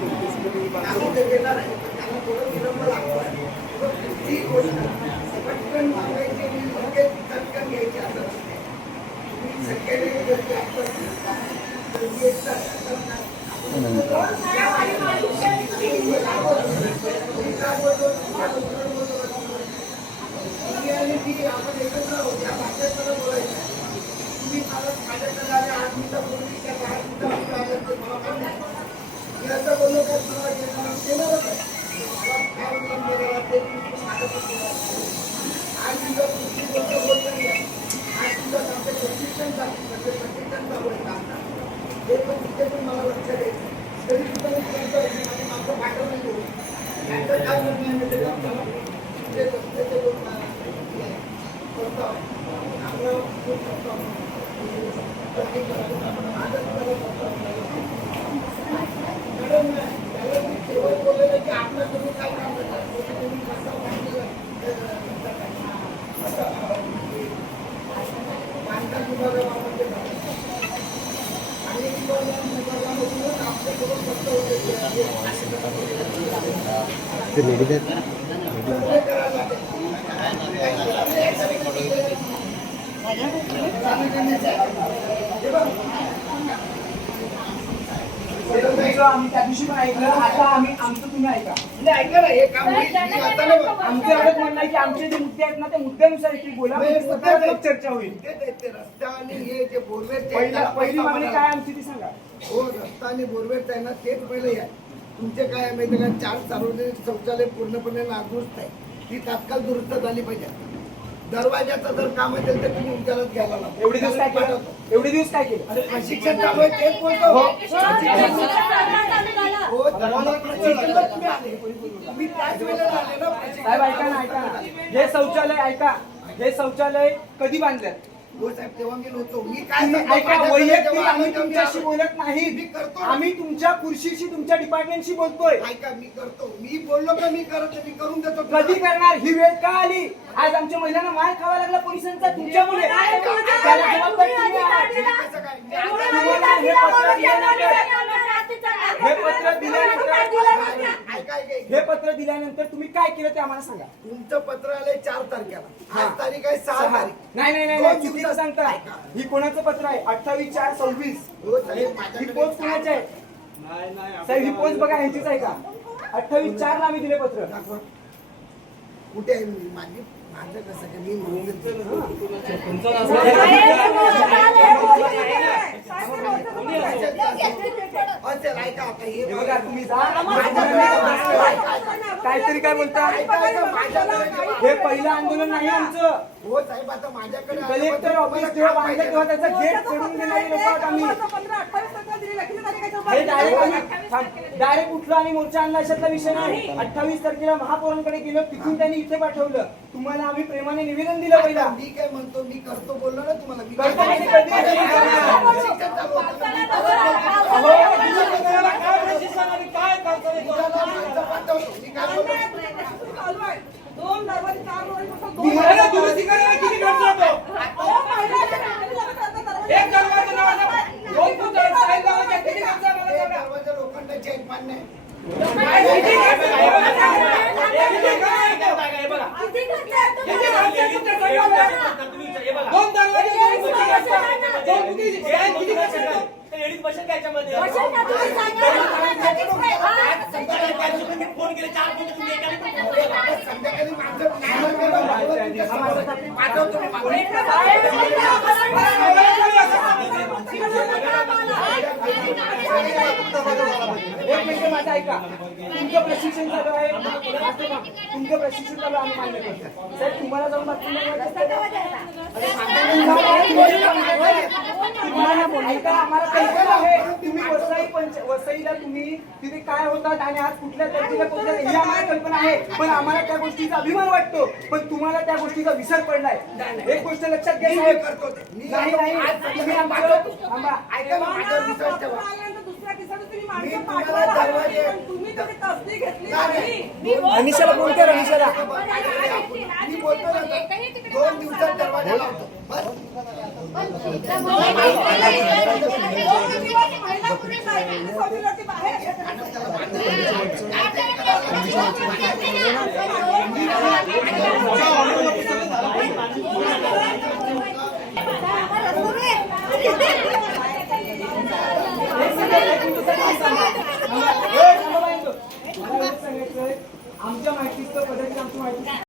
देणार आहे, त्यांना थोडं विलंब लागतोय. ती गोष्ट पटकन मागायची आणि लगेच चटकन घ्यायची असं नसते. तुम्ही सगळ्यांनी जर ते आपण तर मी एकटा आपण एकत्र आहोत या भाषेकडे बोलायचं. तुम्ही माझ्याकडे आले 8 मिनिटापूर्वी त्या 10 मिनिटापूर्वी आल्यानंतर मला पण नाही मी असं बोललो का तुम्हाला देणारच आहे. मला काय नियम दिलेला ते तुम्ही माझ्याकडे बोलायचं. 8 दिवसापूर्वी बोलता नाही आहे. 8 दिवसात आमचं प्रशिक्षण चालू आहे कामना हे पण तिथे पण मला लक्ष द्यायचं. तरी सुद्धा मी करतो आणि माझं पाठवून नाही देऊ त्यांचं काय निर्णय मिळते आपल्याला ते लोक करतो आपलं करतो मॅडम त्याला मी केवळ बोललेलं की आपलं तुम्ही काय काम करता तुम्ही कसं बांधकाम विभागाबाबत आणि विभागामधूनच आपल्यासोबत फक्त आम्ही त्या दिवशी पण ऐकलं, आता आम्ही आमचं तुम्ही ऐका. ऐका ना हे काम आमचं एवढंच म्हणणं आहे की आमचे जे मुद्दे आहेत ना त्या मुद्द्यानुसार इथे बोला, चर्चा होईल. रस्ता आणि हे जे बोरवेट पहिली मागणी काय आमची ती सांगा. हो रस्ता आणि बोरवेट आहे ना तेच पहिले या तुमचे काय आहे माहिती का 4 सार्वजनिक शौचालय पूर्णपणे नादुरुस्त आहे ती तात्काळ दुरुस्त झाली पाहिजे. दरवाजाचं जर काम असेल तर तुम्ही उद्यालाच घ्यायला लागतो. एवढे दिवस काय केलं? एवढे दिवस काय केलं? अरे प्रशिक्षण चालू आहे तेच बोलतो. हो प्रशिक्षणात तुम्ही आले मी त्याच वेळेला आले ना. साहेब ऐका ना ऐका ना हे शौचालय ऐका हे शौचालय कधी बांधलं? हो साहेब तेव्हा मी नव्हतो. मी काय ऐका वैयक्तिक आम्ही तुमच्याशी बोलत नाही. मी करतो आम्ही तुमच्या खुर्शीशी तुमच्या डिपार्टमेंटशी बोलतोय. ऐका मी करतो मी बोललो का मी करून देतो. कधी करणार? ही वेळ का आली? आज आमच्या महिलांना मार खावा लागला पोलिसांचा तुमच्यामुळे. त्याला जबाबदार तुम्ही आहात. हे पत्र दिल्यानंतर तुम्ही काय केलं ते आम्हाला सांगा. तुमचं पत्र आलंय 4 तारखेला. आज तारीख आहे 6 तारीख. नाही चुकीचं सांगता. ही कोणाचं पत्र आहे? 28/4/26. ही पोच कोणाची आहे साहेब? ही पोच बघा ह्यांचीच आहे का? 28/4 ला आम्ही दिले पत्र. कुठे आहे माझं कसं काय मी म्हणून तुम्ही काहीतरी काय बोलता? हे पहिलं आंदोलन नाही आमचं. हो साहेब आता माझ्याकडे कलेक्टर ऑफिस जेव्हा बांधलं तेव्हा त्याचा गेट सोडून गेलेले लोक आहोत आम्ही. हे डायरेक्ट उठलो आणि मोर्चा आणला अशातला विषय नाही. 28 तारखेला महापौरांकडे गेलो तिथून त्यांनी इथे पाठवलं. तुम्हाला आम्ही प्रेमाने निवेदन दिलं पहिला. मी काय म्हणतो मी करतो बोललो ना तुम्हाला. मी लोखंडाचे आहेत मान्य फोन केले 4 फोन संध्याकाळी एक मिनिट माझं ऐका. तुमचं प्रशिक्षण चालू आहे तुमचं प्रशिक्षण चालू आम्ही मान्य करतो. साहेब तुम्हाला जाऊन ऐका आम्हाला कल्पना आहे तुम्ही वसईला तुम्ही तिथे काय होतात आणि आज कुठल्या दर्जाला पोहोचलात ही आम्हाला कल्पना आहे. पण आम्हाला त्या गोष्टीचा अभिमान वाटतो. पण तुम्हाला त्या गोष्टीचा विसर पडलाय. एक गोष्ट लक्षात घ्या साहेब. नाही तुम्ही अनिशाला बोलते अनिशाला मी बोलतो ना 2 दिवसात दरवाजा लावतो. आमच्या माहितीचं पद्धतीने आमची माहिती